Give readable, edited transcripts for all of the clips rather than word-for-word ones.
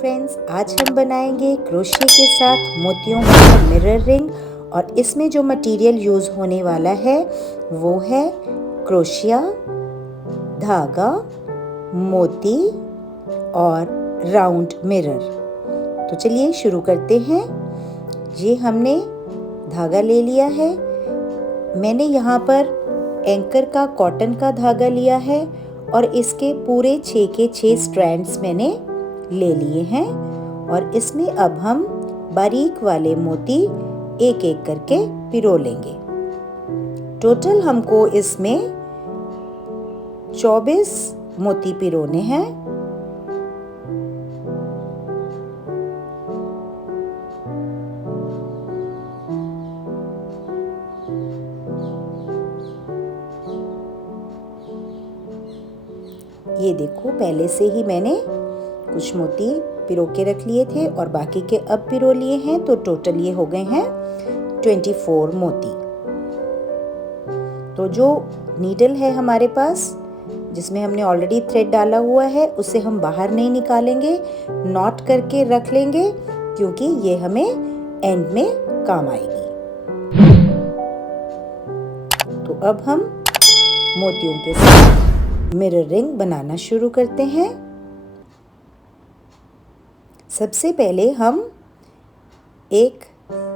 Friends, आज हम बनाएंगे क्रोशे के साथ मोतियों वाला मिरर रिंग। और इसमें जो मटेरियल यूज़ होने वाला है वो है क्रोशिया, धागा, मोती और राउंड मिरर। तो चलिए शुरू करते हैं। ये हमने धागा ले लिया है। मैंने यहाँ पर एंकर का कॉटन का धागा लिया है और इसके पूरे 6 के 6 स्ट्रैंड्स मैंने ले लिए हैं। और इसमें अब हम बारीक वाले मोती एक एक करके पिरो लेंगे। टोटल हमको इसमें 24 मोती पिरोने हैं। ये देखो, पहले से ही मैंने कुछ मोती पिरो के रख लिए थे और बाकी के अब पिरो लिए हैं, तो टोटल ये हो गए हैं 24 मोती। तो जो नीडल है हमारे पास, जिसमें हमने ऑलरेडी थ्रेड डाला हुआ है, उसे हम बाहर नहीं निकालेंगे, नॉट करके रख लेंगे, क्योंकि ये हमें एंड में काम आएगी। तो अब हम मोतियों के साथ मिरर रिंग बनाना शुरू करते हैं। सबसे पहले हम एक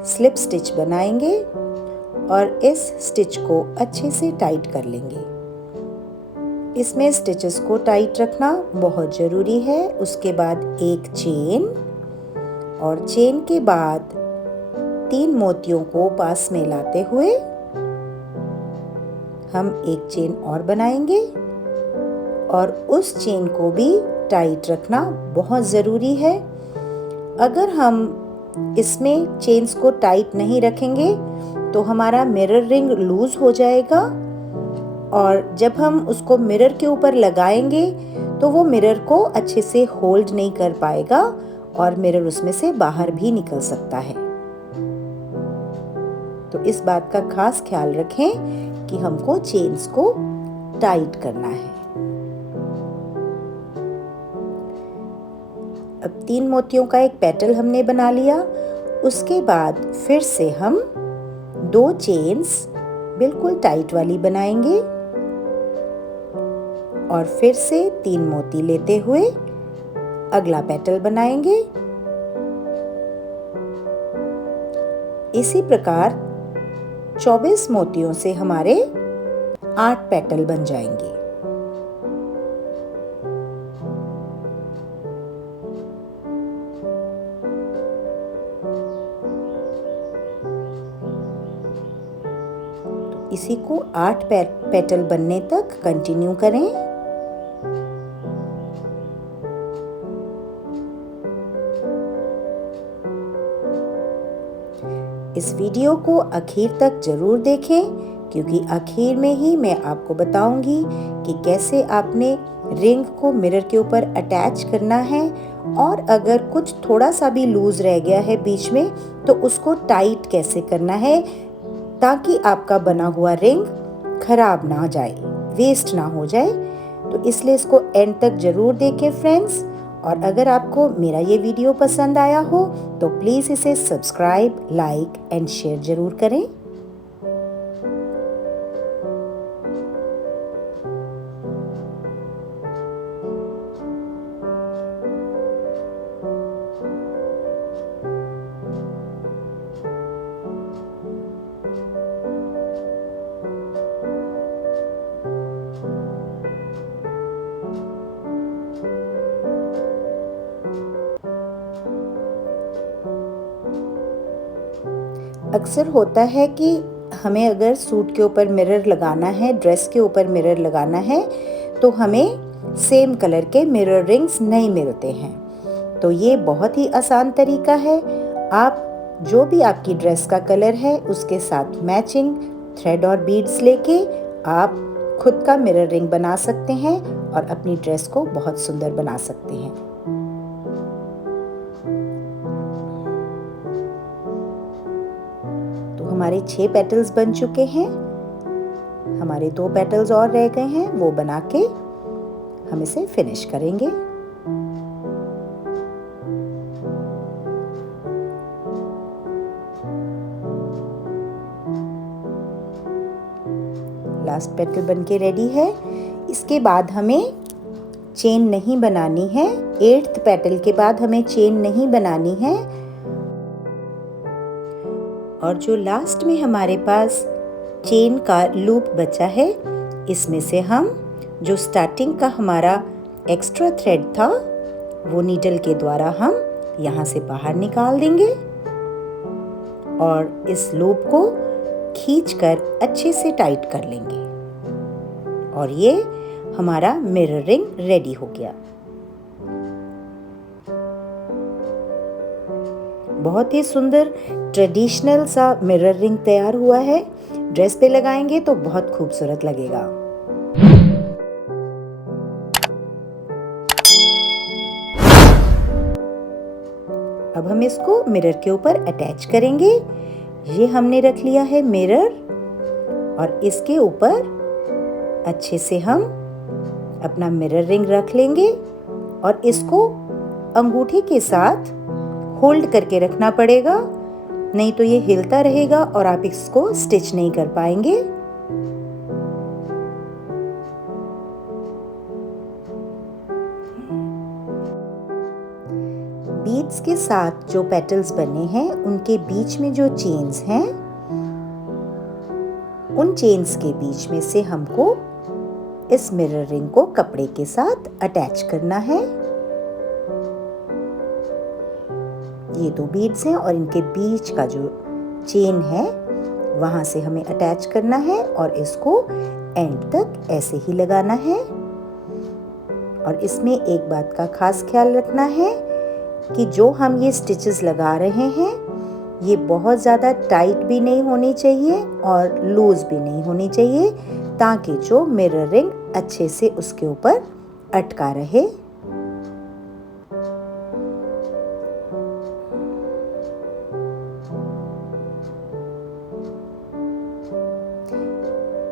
स्लिप स्टिच बनाएंगे और इस स्टिच को अच्छे से टाइट कर लेंगे। इसमें स्टिचेस को टाइट रखना बहुत ज़रूरी है। उसके बाद एक चेन और चेन के बाद 3 मोतियों को पास में लाते हुए हम एक चेन और बनाएंगे और उस चेन को भी टाइट रखना बहुत ज़रूरी है। अगर हम इसमें चेन्स को टाइट नहीं रखेंगे तो हमारा मिरर रिंग लूज हो जाएगा और जब हम उसको मिरर के ऊपर लगाएंगे तो वो मिरर को अच्छे से होल्ड नहीं कर पाएगा और मिरर उसमें से बाहर भी निकल सकता है। तो इस बात का खास ख्याल रखें कि हमको चेन्स को टाइट करना है। अब 3 मोतियों का एक पेटल हमने बना लिया। उसके बाद फिर से हम 2 चेन्स बिल्कुल टाइट वाली बनाएंगे और फिर से 3 मोती लेते हुए अगला पेटल बनाएंगे। इसी प्रकार 24 मोतियों से हमारे 8 पेटल बन जाएंगे। इसी को 8 पेटल बनने तक कंटिन्यू करें। इस वीडियो को आखिर तक जरूर देखें, क्योंकि आखिर में ही मैं आपको बताऊंगी कि कैसे आपने रिंग को मिरर के ऊपर अटैच करना है और अगर कुछ थोड़ा सा भी लूज रह गया है बीच में तो उसको टाइट कैसे करना है, ताकि आपका बना हुआ रिंग खराब ना जाए, वेस्ट ना हो जाए। तो इसलिए इसको एंड तक जरूर देखें फ्रेंड्स। और अगर आपको मेरा ये वीडियो पसंद आया हो तो प्लीज़ इसे सब्सक्राइब, लाइक एंड शेयर जरूर करें। अक्सर होता है कि हमें अगर सूट के ऊपर मिरर लगाना है, ड्रेस के ऊपर मिरर लगाना है, तो हमें सेम कलर के मिरर रिंग्स नहीं मिलते हैं। तो ये बहुत ही आसान तरीका है। आप जो भी आपकी ड्रेस का कलर है उसके साथ मैचिंग थ्रेड और बीड्स लेके आप खुद का मिरर रिंग बना सकते हैं और अपनी ड्रेस को बहुत सुंदर बना सकते हैं। हमारे 6 पेटल्स बन चुके हैं। हमारे 2 पेटल्स और रह गए हैं, वो बना के हम इसे फिनिश करेंगे। लास्ट पेटल बनके रेडी है। इसके बाद हमें चेन नहीं बनानी है। 8th पेटल के बाद हमें चेन नहीं बनानी है। और जो लास्ट में हमारे पास चेन का लूप बचा है, इसमें से हम जो स्टार्टिंग का हमारा एक्स्ट्रा थ्रेड था वो नीडल के द्वारा हम यहाँ से बाहर निकाल देंगे और इस लूप को खींचकर अच्छे से टाइट कर लेंगे और ये हमारा मिरर रिंग रेडी हो गया। बहुत ही सुंदर ट्रेडिशनल सा मिरर रिंग तैयार हुआ है। ड्रेस पे लगाएंगे तो बहुत खूबसूरत लगेगा। अब हम इसको मिरर के ऊपर अटैच करेंगे। ये हमने रख लिया है मिरर और इसके ऊपर अच्छे से हम अपना मिरर रिंग रख लेंगे और इसको अंगूठे के साथ होल्ड करके रखना पड़ेगा, नहीं तो ये हिलता रहेगा और आप इसको स्टिच नहीं कर पाएंगे। बीड्स के साथ जो पेटल्स बने हैं उनके बीच में जो चेन्स हैं, उन चेन्स के बीच में से हमको इस मिरर रिंग को कपड़े के साथ अटैच करना है। ये 2 बीड्स हैं और इनके बीच का जो चेन है वहां से हमें अटैच करना है और इसको एंड तक ऐसे ही लगाना है। और इसमें एक बात का खास ख्याल रखना है कि जो हम ये स्टिचेस लगा रहे हैं ये बहुत ज़्यादा टाइट भी नहीं होनी चाहिए और लूज भी नहीं होनी चाहिए, ताकि जो मिरर रिंग अच्छे से उसके ऊपर अटका रहे।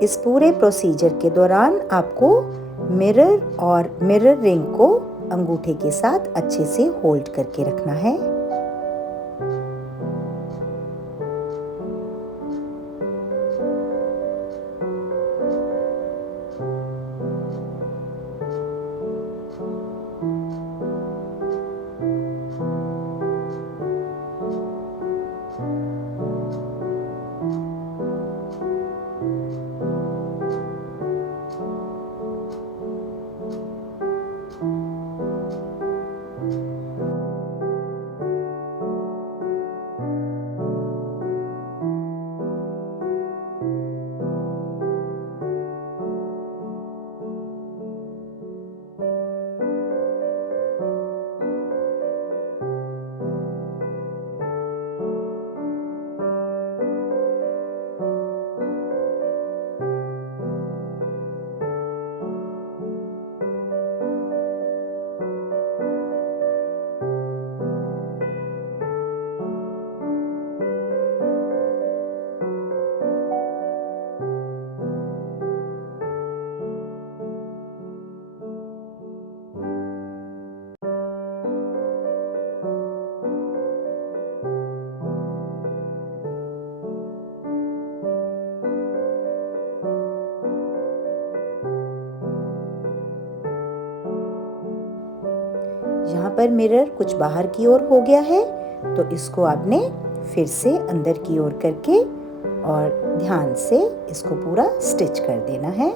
इस पूरे प्रोसीजर के दौरान आपको मिरर और मिरर रिंग को अंगूठे के साथ अच्छे से होल्ड करके रखना है। यहाँ पर मिरर कुछ बाहर की ओर हो गया है, तो इसको आपने फिर से अंदर की ओर करके और ध्यान से इसको पूरा स्टिच कर देना है।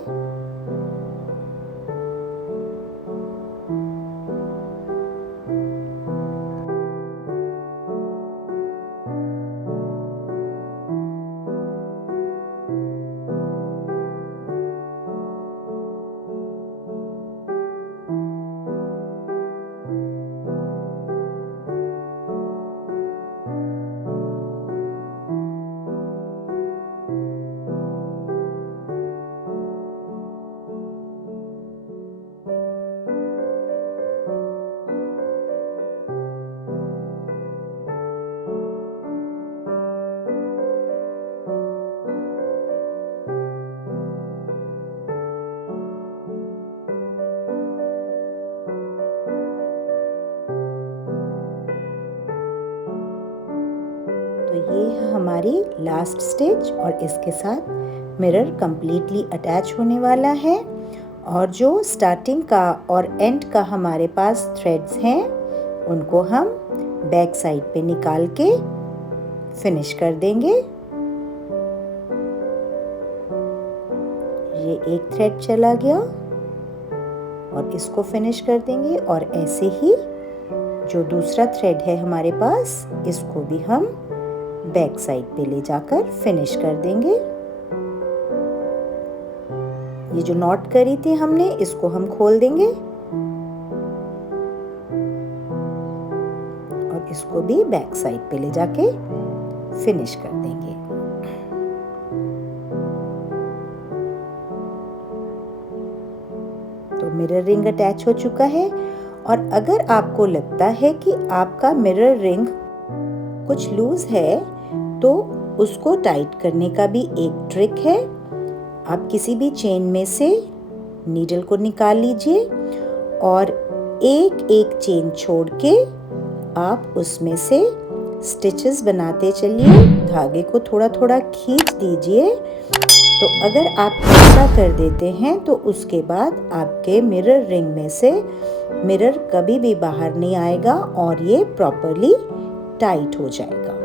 तो ये है हमारी लास्ट स्टिच और इसके साथ मिरर कंप्लीटली अटैच होने वाला है। और जो स्टार्टिंग का और एंड का हमारे पास थ्रेड्स हैं उनको हम बैक साइड पे निकाल के फिनिश कर देंगे। ये एक थ्रेड चला गया और इसको फिनिश कर देंगे। और ऐसे ही जो दूसरा थ्रेड है हमारे पास इसको भी हम बैक साइड पे ले जाकर फिनिश कर देंगे। ये जो नॉट करी थी हमने इसको हम खोल देंगे और इसको भी बैक साइड पे ले जाके फिनिश कर देंगे। तो मिरर रिंग अटैच हो चुका है। और अगर आपको लगता है कि आपका मिरर रिंग कुछ लूज है तो उसको टाइट करने का भी एक ट्रिक है। आप किसी भी चेन में से नीडल को निकाल लीजिए और एक एक चेन छोड़ के आप उसमें से स्टिचेस बनाते चलिए। धागे को थोड़ा थोड़ा खींच दीजिए। तो अगर आप ऐसा कर देते हैं तो उसके बाद आपके मिरर रिंग में से मिरर कभी भी बाहर नहीं आएगा और ये प्रॉपरली टाइट हो जाएगा।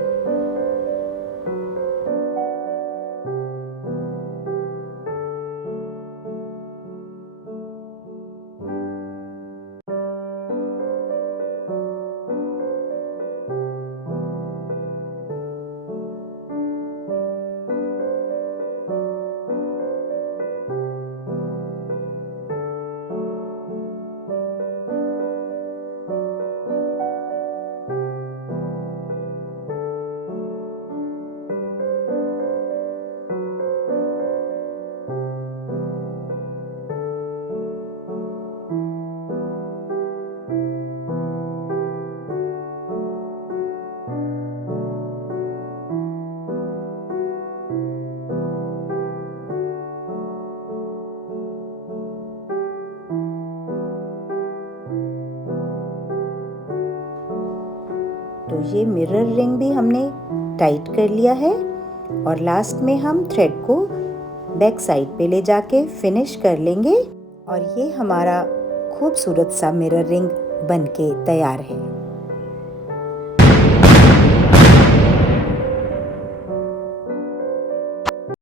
तो ये मिरर रिंग भी हमने टाइट कर लिया है और लास्ट में हम थ्रेड को बैक साइड पे ले जाके फिनिश कर लेंगे और ये हमारा खूबसूरत सा मिरर रिंग बनके तैयार है।